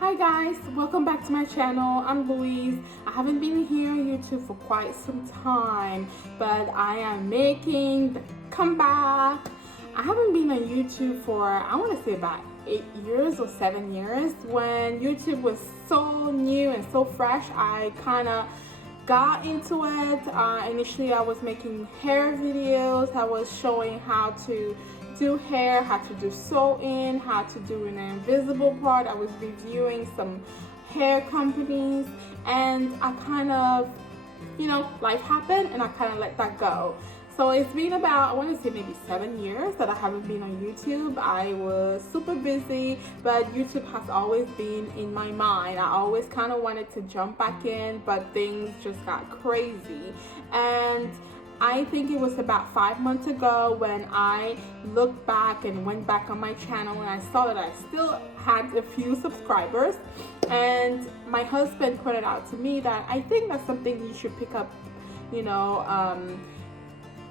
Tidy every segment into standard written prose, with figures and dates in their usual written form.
Hi guys, welcome back to my channel. I'm Louise. I haven't been here on YouTube for quite some time, but I am making the comeback. I haven't been on YouTube for, I want to say about 8 years or 7 years. When YouTube was so new and so fresh, I kind of got into it. Initially I was making hair videos. I was showing how to do hair, how to do sew-in, how to do an invisible part. I was reviewing some hair companies, and I kind of, life happened and I kind of let that go. So it's been about, I want to say maybe 7 years that I haven't been on YouTube. I was super busy, but YouTube has always been in my mind. I always kind of wanted to jump back in, but things just got crazy. And I think it was about 5 months ago when I looked back and went back on my channel and I saw that I still had a few subscribers, and my husband pointed out to me that I think that's something you should pick up,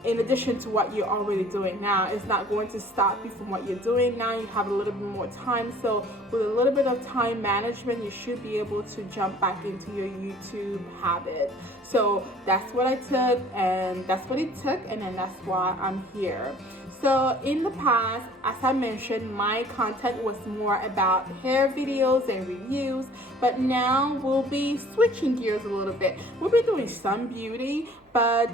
in addition to what you're already doing now. It's not going to stop you from what you're doing now. You have a little bit more time, so with a little bit of time management, you should be able to jump back into your YouTube habit. So that's what I took, and that's what it took, and then that's why I'm here. So in the past, as I mentioned, my content was more about hair videos and reviews, but now we'll be switching gears a little bit. We'll be doing some beauty, but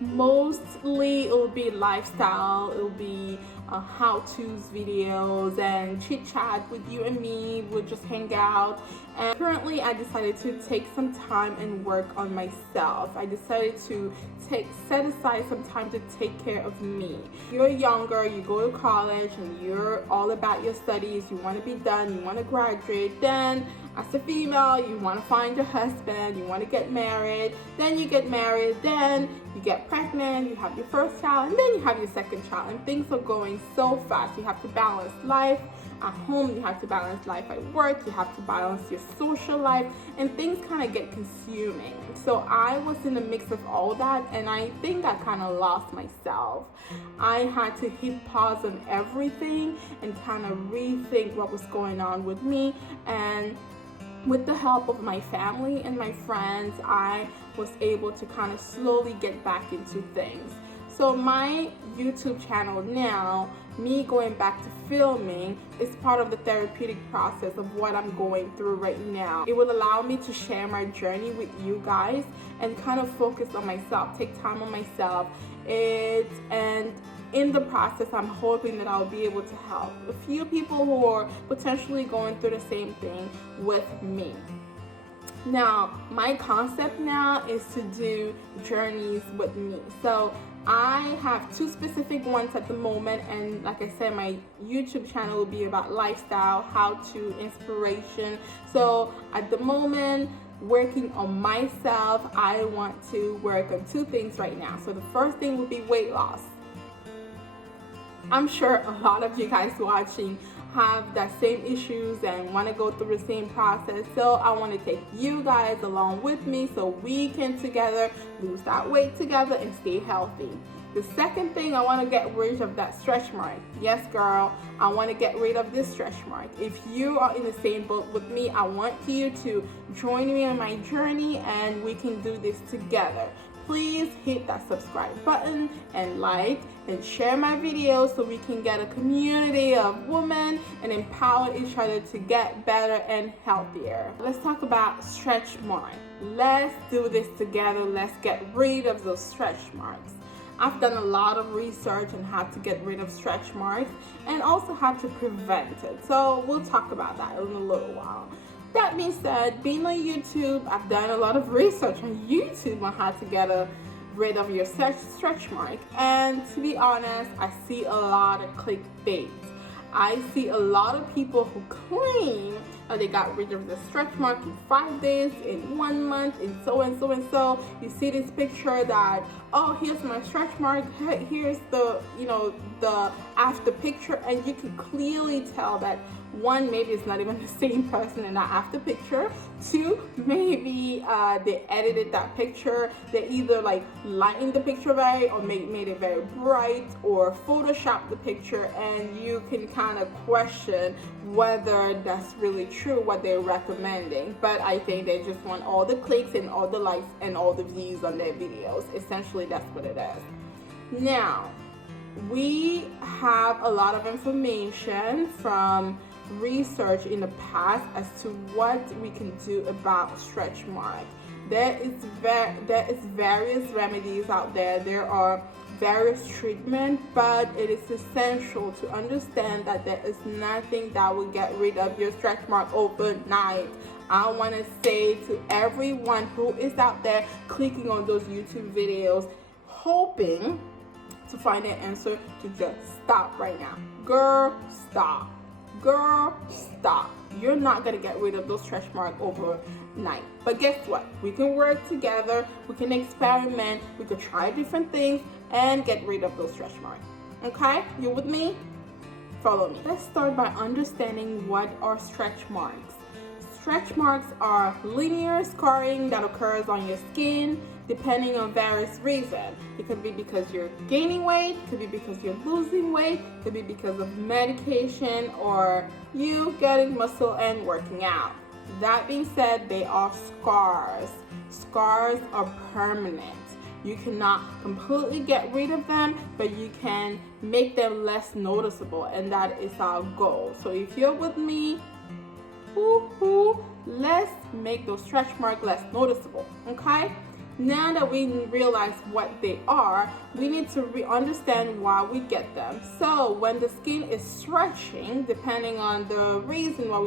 mostly it will be lifestyle. It will be how-to's videos and chit chat with you and me. We'll just hang out. And currently I decided to take some time and work on myself. I decided to set aside some time to take care of me. You're younger, you go to college and you're all about your studies, you want to be done, you want to graduate. Then as a female, you want to find your husband, you want to get married, then you get married, then you get pregnant, you have your first child, and then you have your second child, and things are going so fast. You have to balance life at home, you have to balance life at work, you have to balance your social life, and things kind of get consuming. So I was in the mix of all that, and I think I kind of lost myself. I had to hit pause on everything and kind of rethink what was going on with me, and with the help of my family and my friends, I was able to kind of slowly get back into things. So my YouTube channel now, me going back to filming, is part of the therapeutic process of what I'm going through right now. It will allow me to share my journey with you guys and kind of focus on myself, take time on myself. And in the process, I'm hoping that I'll be able to help a few people who are potentially going through the same thing with me. Now, my concept now is to do journeys with me. So I have 2 specific ones at the moment, and like I said, my YouTube channel will be about lifestyle, how-to, inspiration. So at the moment, working on myself, I want to work on 2 things right now. So the first thing will be weight loss. I'm sure a lot of you guys watching have that same issues and want to go through the same process. So I want to take you guys along with me so we can together lose that weight together and stay healthy. The second thing, I want to get rid of that stretch mark. Yes, girl, I want to get rid of this stretch mark. If you are in the same boat with me, I want you to join me on my journey and we can do this together. Please hit that subscribe button and like and share my videos so we can get a community of women and empower each other to get better and healthier. Let's talk about stretch marks. Let's do this together. Let's get rid of those stretch marks. I've done a lot of research on how to get rid of stretch marks and also how to prevent it. So we'll talk about that in a little while. That being said, being on YouTube, I've done a lot of research on YouTube on how to get rid of your stretch mark. And to be honest, I see a lot of clickbait. I see a lot of people who claim They got rid of the stretch mark in 5 days, in 1 month, and so and so and so. You see this picture that, oh, here's my stretch mark, here's the, the after picture, and you can clearly tell that one, maybe it's not even the same person in that after picture. Two, maybe they edited that picture. They either like lightened the picture very, or made it very bright, or photoshopped the picture, and you can kind of question whether that's really true what they're recommending. But I think they just want all the clicks and all the likes and all the views on their videos. Essentially, that's what it is. Now, we have a lot of information from research in the past as to what we can do about stretch marks. There is various remedies out there. There are various treatments, but it is essential to understand that there is nothing that will get rid of your stretch mark overnight. I want to say to everyone who is out there clicking on those YouTube videos, hoping to find an answer, to just stop right now. Girl, stop. Girl, stop. You're not gonna get rid of those stretch marks overnight. But guess what? We can work together, we can experiment, we could try different things and get rid of those stretch marks. Okay? You with me? Follow me. Let's start by understanding what are stretch marks. Stretch marks are linear scarring that occurs on your skin depending on various reasons. It could be because you're gaining weight, it could be because you're losing weight, it could be because of medication, or you getting muscle and working out. That being said, they are scars. Scars are permanent. You cannot completely get rid of them, but you can make them less noticeable, and that is our goal. So if you're with me, let's make those stretch marks less noticeable, okay? Now that we realize what they are, we need to understand why we get them. So when the skin is stretching, depending on the reason why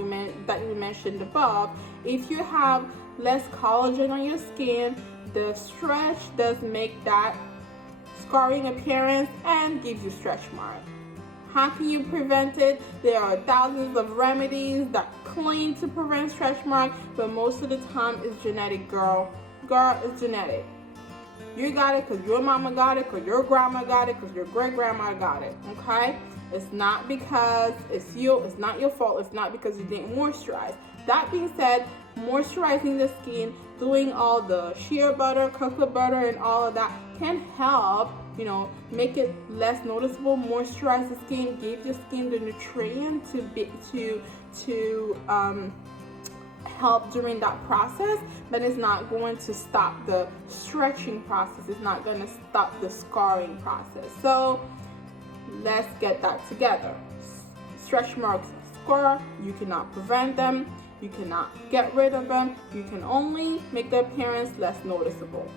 that we mentioned above, if you have less collagen on your skin, the stretch does make that scarring appearance and gives you stretch marks. How can you prevent it? There are thousands of remedies that claim to prevent stretch marks, but most of the time it's genetic, girl. Girl, it's genetic. You got it because your mama got it, because your grandma got it, because your great grandma got it. Okay? It's not because it's not your fault. It's not because you didn't moisturize. That being said, moisturizing the skin, doing all the shea butter, cocoa butter, and all of that can help, make it less noticeable. Moisturize the skin, give your skin the nutrients to help during that process, but it's not going to stop the stretching process. It's not going to stop the scarring process. So let's get that together. Stretch marks scar. You cannot prevent them. You cannot get rid of them. You can only make the appearance less noticeable.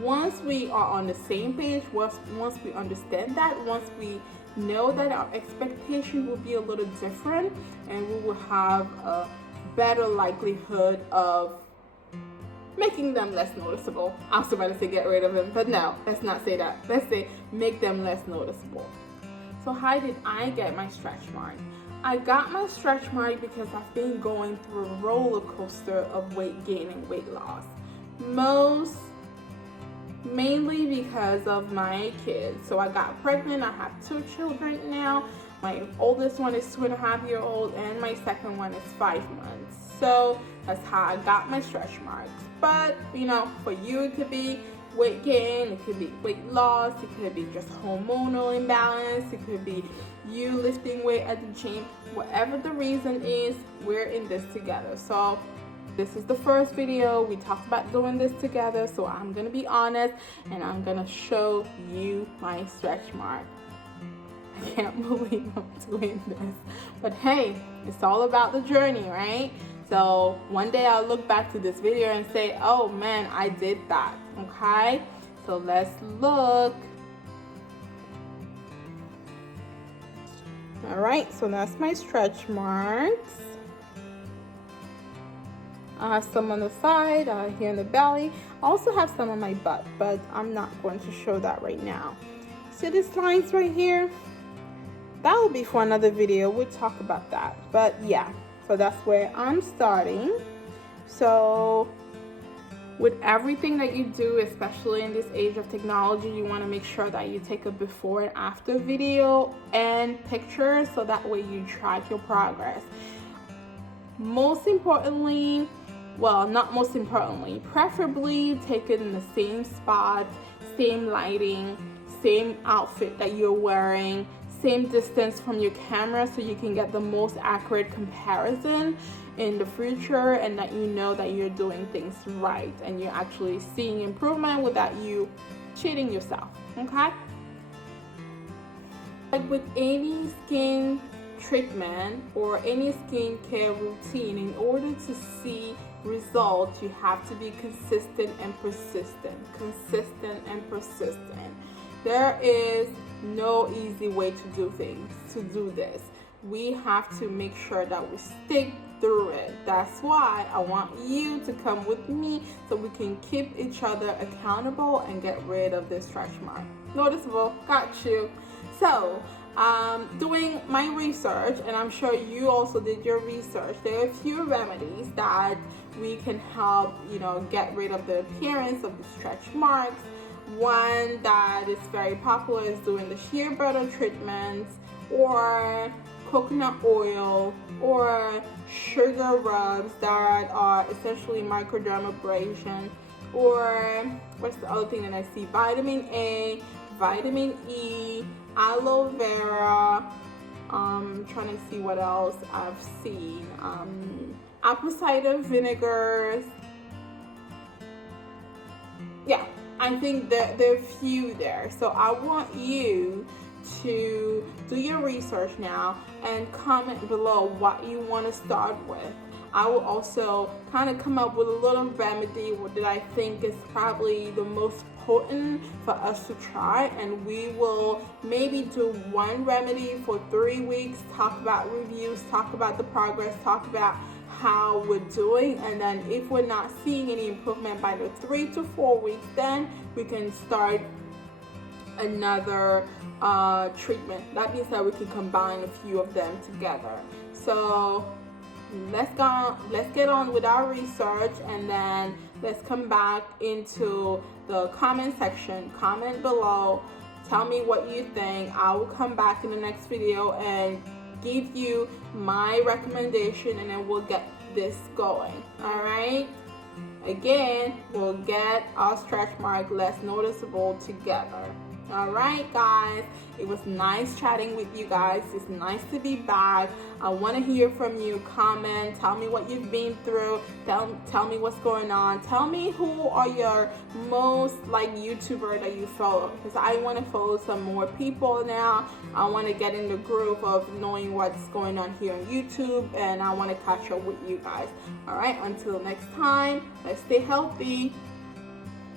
Once we are on the same page, once we understand that, once we know that our expectation will be a little different, and we will have a better likelihood of making them less noticeable. I was about to say get rid of them, but no, let's not say that. Let's say make them less noticeable. So how did I get my stretch mark? I got my stretch mark because I've been going through a roller coaster of weight gain and weight loss. Mainly because of my kids. So I got pregnant. I have 2 children now. My oldest one is 2.5-year-old, and my second one is 5 months. So that's how I got my stretch marks. But for you, it could be weight gain, it could be weight loss, it could be just hormonal imbalance, it could be you lifting weight at the gym. Whatever the reason is, we're in this together. So this is the first video. We talked about doing this together, so I'm gonna be honest and I'm gonna show you my stretch mark. I can't believe I'm doing this, but hey, it's all about the journey, right? So one day I'll look back to this video and say, oh man, I did that. Okay, so let's look. All right, so that's my stretch marks. I have some on the side, here in the belly. I also have some on my butt, but I'm not going to show that right now. See these lines right here? That will be for another video. We'll talk about that. But yeah, So that's where I'm starting. So with everything that you do, especially in this age of technology, you want to make sure that you take a before and after video and picture, so that way you track your progress. Most importantly, well, not most importantly, preferably take it in the same spot, same lighting, same outfit that you're wearing, same distance from your camera, so you can get the most accurate comparison in the future, and that you know that you're doing things right and you're actually seeing improvement without you cheating yourself. Okay? Like with any skin treatment or any skincare routine, in order to see results, you have to be consistent and persistent. There is no easy way to do things, to do this. We have to make sure that we stick through it. That's why I want you to come with me, so we can keep each other accountable and get rid of this stretch mark. Noticeable, got you. So doing my research, and I'm sure you also did your research, there are a few remedies that we can help, get rid of the appearance of the stretch marks. One that is very popular is doing the shea butter treatments, or coconut oil, or sugar rubs that are essentially microdermabrasion, or what's the other thing that I see? Vitamin A, vitamin E, aloe vera. I'm trying to see what else I've seen. Apple cider vinegars. Yeah, I think that there are a few there. So I want you to do your research now and comment below what you want to start with. I will also kind of come up with a little remedy that I think is probably the most potent for us to try, and we will maybe do one remedy for 3 weeks, talk about reviews, talk about the progress, talk about how we're doing, and then if we're not seeing any improvement by the 3 to 4 weeks, then we can start another treatment. That means that we can combine a few of them together. So let's get on with our research, and then let's come back into the comment section. Comment below, tell me what you think. I will come back in the next video and give you my recommendation, and then we'll get this going. All right, again, we'll get our stretch mark less noticeable together. All right, guys, it was nice chatting with you guys. It's nice to be back. I want to hear from you. Comment, tell me what you've been through. Tell me what's going on. Tell me who are your most YouTuber that you follow, because I want to follow some more people now. I want to get in the groove of knowing what's going on here on YouTube, and I want to catch up with you guys. All right, until next time, let's stay healthy.